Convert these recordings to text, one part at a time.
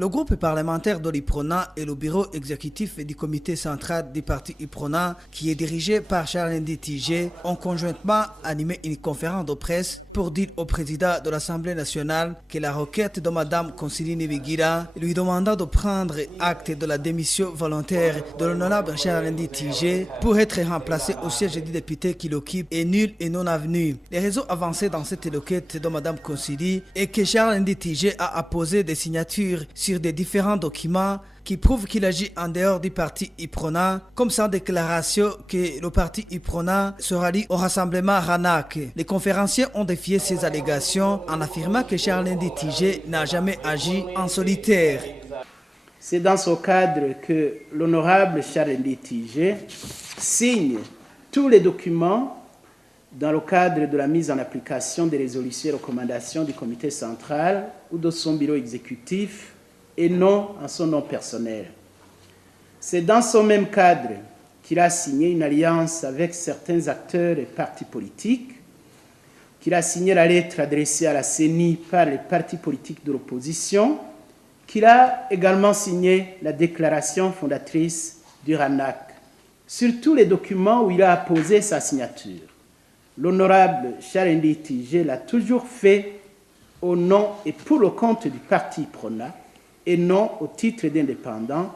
Le groupe parlementaire de l'IPRONA et le bureau exécutif du comité central du parti IPRONA, qui est dirigé par Charles Nditije, ont conjointement animé une conférence de presse pour dire au président de l'Assemblée nationale que la requête de Mme Consili Nibigira lui demandant de prendre acte de la démission volontaire de l'honorable Charles Nditije pour être remplacé au siège du député qui l'occupe est nul et non avenu. Les raisons avancées dans cette requête de Mme Consili est que Charles Nditije a apposé des signatures sur des différents documents qui prouvent qu'il agit en dehors du parti IPRONA, comme sa déclaration que le parti IPRONA se rallie au rassemblement RANAC. Les conférenciers ont défié ces allégations en affirmant que Charles Nditije n'a jamais agi en solitaire. C'est dans ce cadre que l'honorable Charles Nditije signe tous les documents dans le cadre de la mise en application des résolutions et recommandations du comité central ou de son bureau exécutif et non en son nom personnel. C'est dans ce même cadre qu'il a signé une alliance avec certains acteurs et partis politiques, qu'il a signé la lettre adressée à la CENI par les partis politiques de l'opposition, qu'il a également signé la déclaration fondatrice du RANAC. Sur tous les documents où il a apposé sa signature, l'honorable Charles Nditije l'a toujours fait au nom et pour le compte du parti IPRONA et non au titre d'indépendant.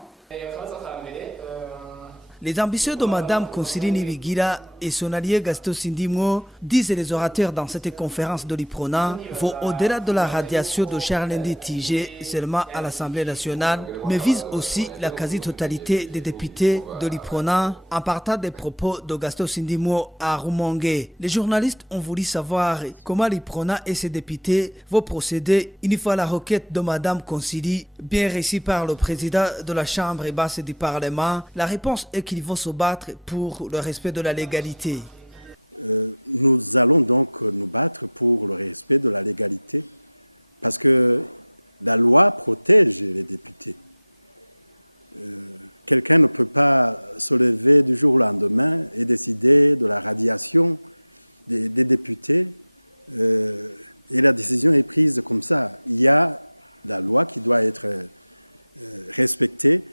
Les ambitieux de Mme Consili Nibigira et son allié Gaston Sindimo, disent les orateurs dans cette conférence de l'IPRONA, vont au-delà de la radiation de Charles Nditije seulement à l'Assemblée nationale, mais visent aussi la quasi-totalité des députés de l'IPRONA en partant des propos de Gaston Sindimo à Rumongue. Les journalistes ont voulu savoir comment l'IPRONA et ses députés vont procéder une fois la requête de Mme Consili bien reçue par le président de la Chambre basse du Parlement. La réponse est qu'ils vont se battre pour le respect de la légalité. Nous allons donc nous battre pour le respect de la légalité parce que la loi protège les députés. Quelqu'un ne peut pas se lever du jour au lendemain et décider de la radiation des députés et la décision est prise comme ça. Il y a la loi qui doit être respectée.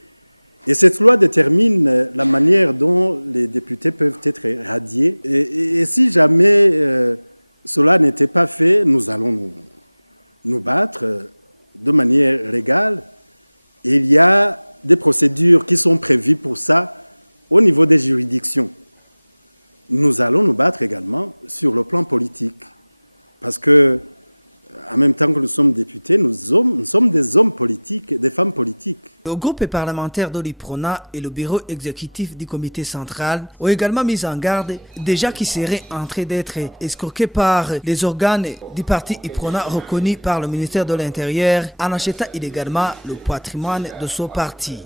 Et cette loi détermine la manière dont les députés peuvent être radiés. Et si jamais cela n'était pas fait, nous allons nous battre de manière légale. Et il y a des procédures qui sont prévues pour ça au niveau des juridictions. Nous allons nous battre également sur le plan politique. Parce que, en même temps que nous sommes députés, nous sommes des hommes politiques, des femmes politiques. Le groupe parlementaire de l'IPRONA et le bureau exécutif du comité central ont également mis en garde déjà qui seraient en train d'être escroqués par les organes du parti IPRONA reconnus par le ministère de l'Intérieur en achetant illégalement le patrimoine de ce parti.